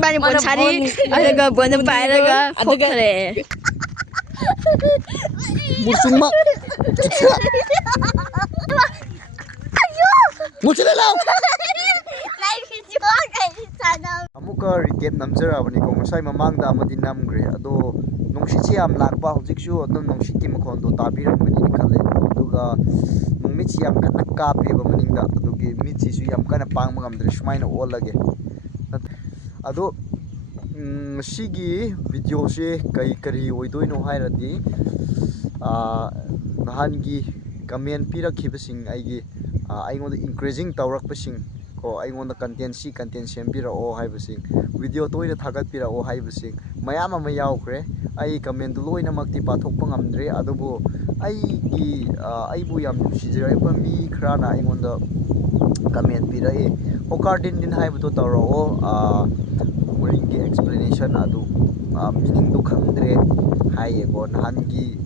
이번에 못 차리 아내가 뭐는 빨래가 포크래 무슨 막 무엇이래요? amuka recap namjarabani ko ngasai mamangda amadi namgre ado nongshiti am lakba hojiksu adom nongshiti makhondo tabiramani khale aduga nongmichi am kana kape ba maninga adugi michi su yam kana pangma ngamdre sumaina olage ado sigi video se kai kari oidoino hairadi nahangi comment pirakibasing aigi aingoda encouraging tawrakpasing ko aingoda content si content sempira o haibasing video toina thagat pira o haibasing mayam ama yaukre ai comment loina makti pathokpa ngamdre adubu ai gi aibu yam sijira pa mi khrana aingoda comment pira e o cardin din haibuto tawro o moringi explanation adu meaning do khangdre hai ko nahangi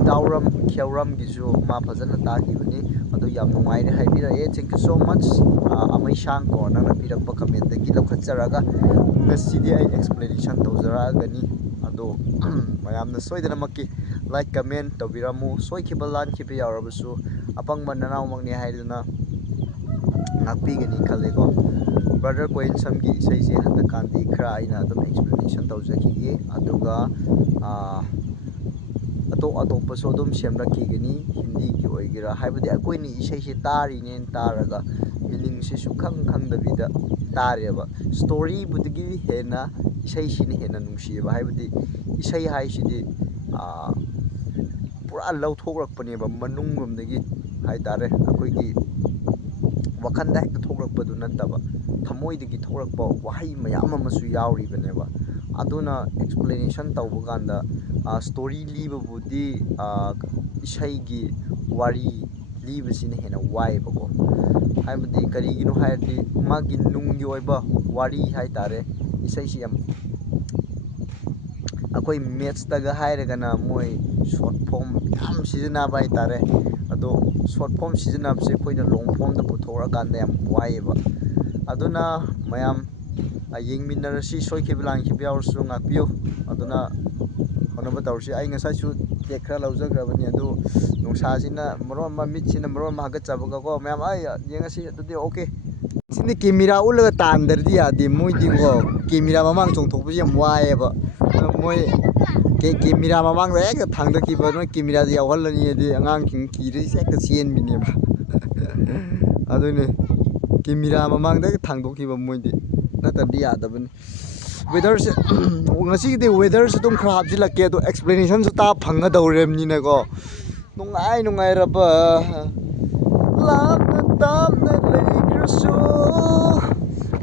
Dauram Kyauram gizu ma phajana tagibani adu yam nungaire haibira e thank you so much amai shang ko nana pirakpa comment da gi lokhatsaraga ngasidi ai explanation tawjara gani adu mayamna soidana makki like comment tawbiramu soikhiba lan khibe yarabasu apangma nanaw mangni haiduna ngakpi gani khalego brother coin samgi isai se handa kandi khra aina adum explanation tawjaki aduga atop so dum semraki gani hindi ki oigira haibadi akoini isai se tari nen taraga meaning se su khang khang dabida tareba story budigi hena isai sine hena nungsiba haibadi isai haisidi pura lauthokrakpane ba manungumdagi haitare akoigi wakhanda hek thokrakpadu nattaba thamoidagi thokrakpa wahai mayam amasu yauribane ba aduna explanation tawbu ganda story liba budi isai gi wari liba sine hena wai bako haibadi karigino hairdi magi nungi oiba wari haitare isai si yam akoi match taga hairagana moi short form yam sizina bai tare ado short form sizina bse koina long form da puthora kanda yam wai ba aduna mayam yengminarasi soikhibilang khibyawsu ngakpiyo aduna honaba tawsi ai ngasai su tekra laujagrabani adu nungsasina marom ma mitsina marom ma hagatchabaga ko mayam ai yengasi adudi okay sini camera ulaga tandardi adi moidi go camera mamang chongthokbu yam waeba moi camera mamang la ek thangdakiba no camera di awhalani adi angang king kiri sekta chen bineba adune camera mamang da thangdokiba moidi natadi yadabani weather se ngasi de weather se tum khra hapjilake do explanation su ta phanga dawremni ne ko nungai raba lamna tamna leikraso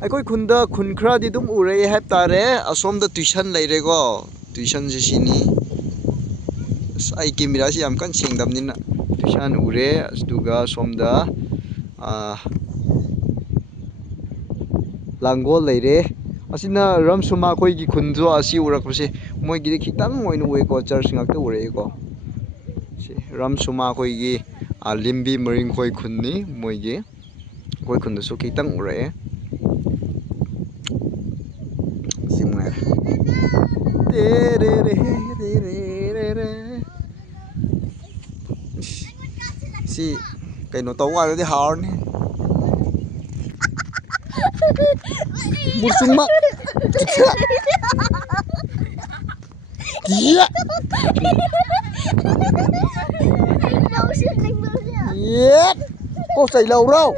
akoi khunda khunkhra di dum urei hap tare asom da tuition leire go tuition se sini ai camera si yam kan sengdamni na tuition ure astuga somda langol leire asina ramsuma koi gi khunjo asi urakpase moi gi khitang oinu we ko church ngak te ure ko si ramsuma koi gi limbi maring koi khunni moi gi koi khundu su khitang ure simngar re re re re re si kaino tawwa di haarni mursung mak iya iya kok sai lâu đâu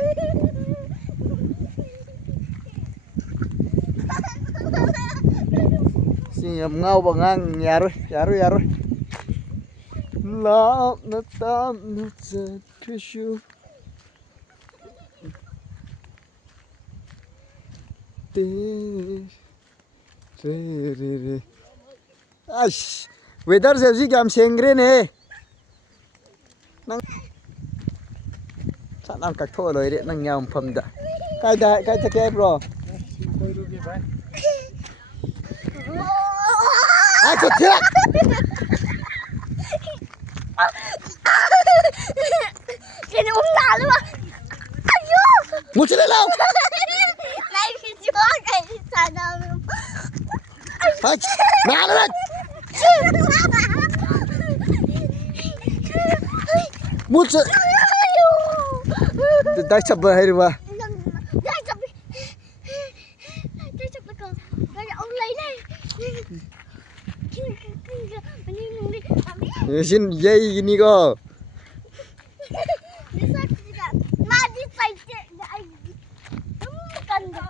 siam ngau bangang yaru la na tam na trishu Ash, weather se jam sengre ne. Nang sanam kak tho loi re nang nyam pham da. Kai ta ke bro. Ai cho thia. Cái này uống lạ luôn mà. Ai vô. Mua chơi đâu? Này thì chưa cái. Hai, nah lah. Musa. Dai sabba hai ba. Dai sabba ko. Dai ông lấy này. Sin yai gini ko. Ma di sai ai. Kan ka.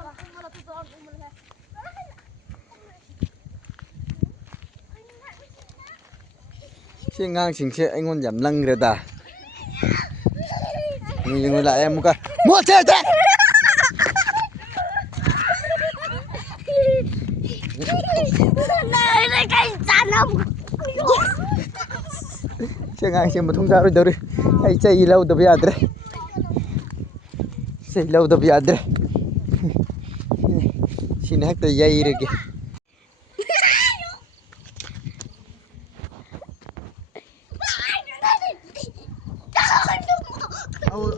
Xin ngang xin xe anh ngon giảm lăng rồi ta. Mình ngồi lại em một cái. Mua xe thế. Này cái chán không. Xe ngang xe mà thông ra rồi đâu đi. Hay xe gì lâu đâu bây giờ đấy. Xe lâu đâu bây giờ đấy. Xin hát tới dây rồi kìa.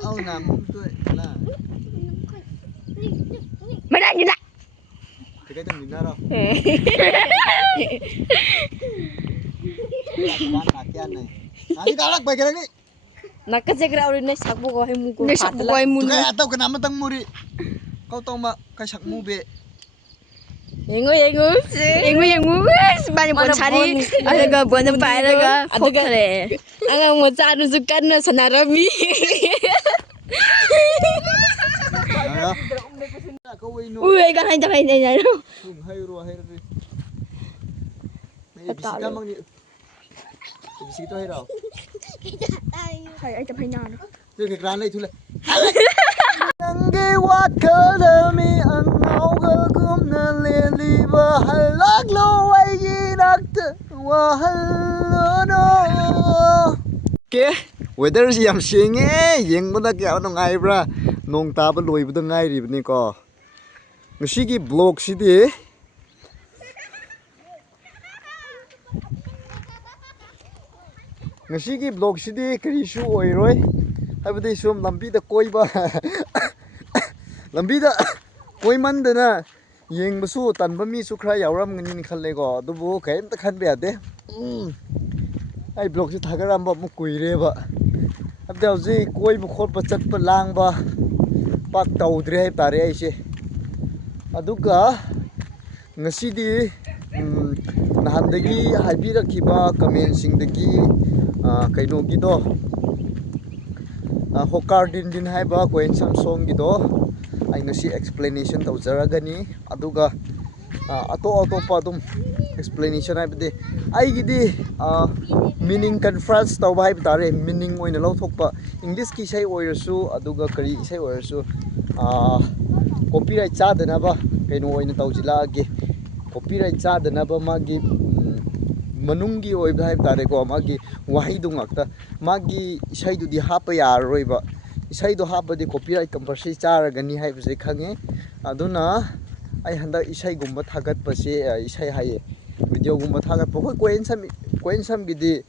Âu nằm tôi là Mày đang nhìn lại. thì cái thằng nhìn ra đâu bạn kia này đi cả lắc bài cái này Nakasegera ulit na sakbo ko hay mo ko. Sakbo ko hay mo. Kaya ataw ka naman tang muri kau tau ma kasak mo be Yengo. Banyak buat cari. Ada buat apa? Ada kore. Ang mo cari sukan na sanarami. Uy, kan hay na. Hay ro. Bisita mang ni. Bisita hay raw. Hay ay tapay na. Tôi cái rán này thôi lại. Nâng cái quạt cỡ đơ mi ăn máu gỡ cúm nên liền đi và hãy lắc lô ai gì đắc tự và hãy lỡ nó. Kìa, weather gì làm xinh ấy, yên mà ta kéo nó ngay bra, nông ta bắt lùi bắt ngay đi bên này co. Nó xí cái blog xí đi. Ngasi기 vlog sidi karisu oiroi habadi sum lambi da koiba lambi da koiman dana yengbasu tanba mi su khra yawram ngani ni khalle go adubu kaim ta khan be ade ai vlog si thagaram ba mu kuire ba abda ji koi bu khot ba chat ba lang ba pak tawdre hai tare ai se aduga ngasidi nahandagi haibirakiba comment singdagi kaino gido hokar din hai ba koin samsung gido ai ngasi explanation tawjaragani aduga ato pa dum explanation hai bde ai gidi meaning conference taw bai tare meaning oina lo thokpa english ki sai oirasu aduga kari sai oirasu copyright cha dana ba kaino oina tawjila ge copyright cha dana ba magi manungi oi bhai tare ko magi wahi du ngakta magi isai du di hapa ya roi ba isai do hapa di copyright compulsory char gani hai bse khange aduna ai handa isai gumba thagat pase isai haye video gumba thagat po koin sam gidi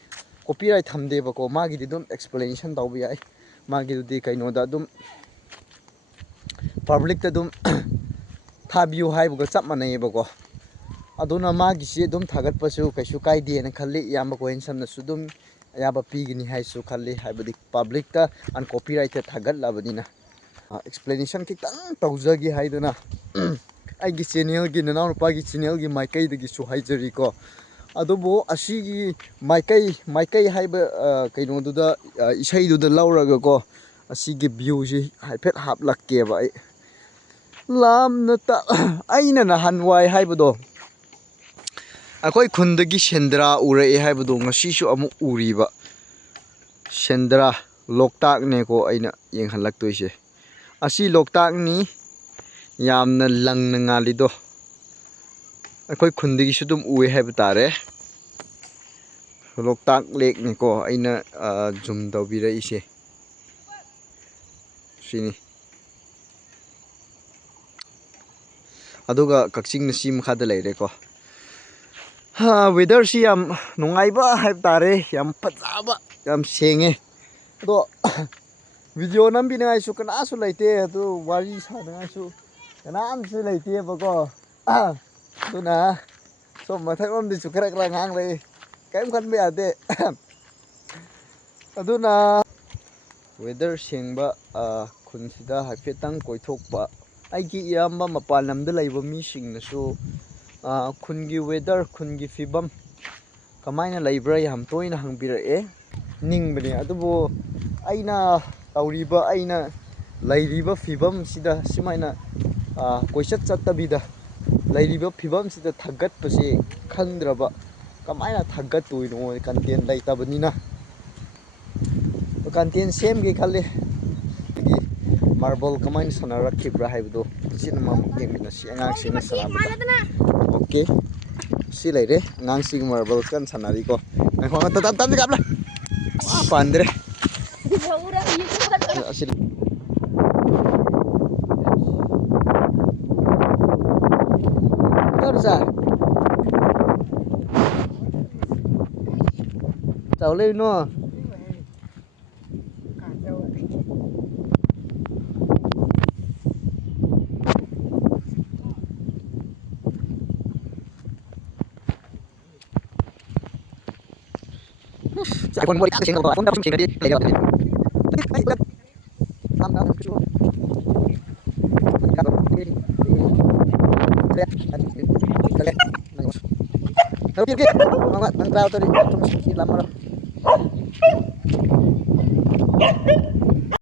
copyright thamde ba ko magi di dum explanation taw bi ai magi du di kaino da dum public ta dum thabiu hai bu chap manai ba ko aduna magi si dum thagat pasu kaisu kai de na khalli yamba koin samna sudum ayaba pigini hai su khalli haibadi public ta an copyright thagat labadina explanation ki tang tawjagi haiduna ai gi channel gi nanaw pa gi channel gi maikai de gi su haijari ko adubo asigi maikai haiba kaino du da isai du da lauraga ko asigi view ji haipet hap lakke ba ai lamna ta aina na hanwai haibado akoi khundagi shendra ure haibado ngasi su amu uriba shendra loktak ne ko aina yenghalak toise asi loktak ni yamna langna ngalido akoi khundagi su dum uwe haiba tare loktak lake ne ko aina zoom dawbira ise sini aduga kakching na sim khada leire ko weather si yam nungai ba hai tare yam phajaba yam senge do video nam bi ngai su kana su leite adu wari sa ngai su kana am su leite ba ko do na so so mathai di sukrak rang hang le kaim kan be ade aduna weather singba khun sida haifetang koithokpa aigi iyamba mapan lamda laiba mi singnasu khungi weather khungi fibam kamaina laibra yam toina hangbira e ningbani adubo aina tauriba aina lairiba fibam sida simaina koisat chatabida lairiba fibam sida thagat pase khangdraba kamaina thagat toino content laitabnina content same ge khalle marble kamain sanara khibra haibdo sinama gemina si angang sina sanaba okay si laire angang si marble kan sanari ko ai khonga tam gapla pandre asil torsa taule no Saya pun boleh kasih kalau pun dapat sini dia lewat. Sampai ke Tapi okey, mangat nang tahu tadi, tunggu sikit lama dah.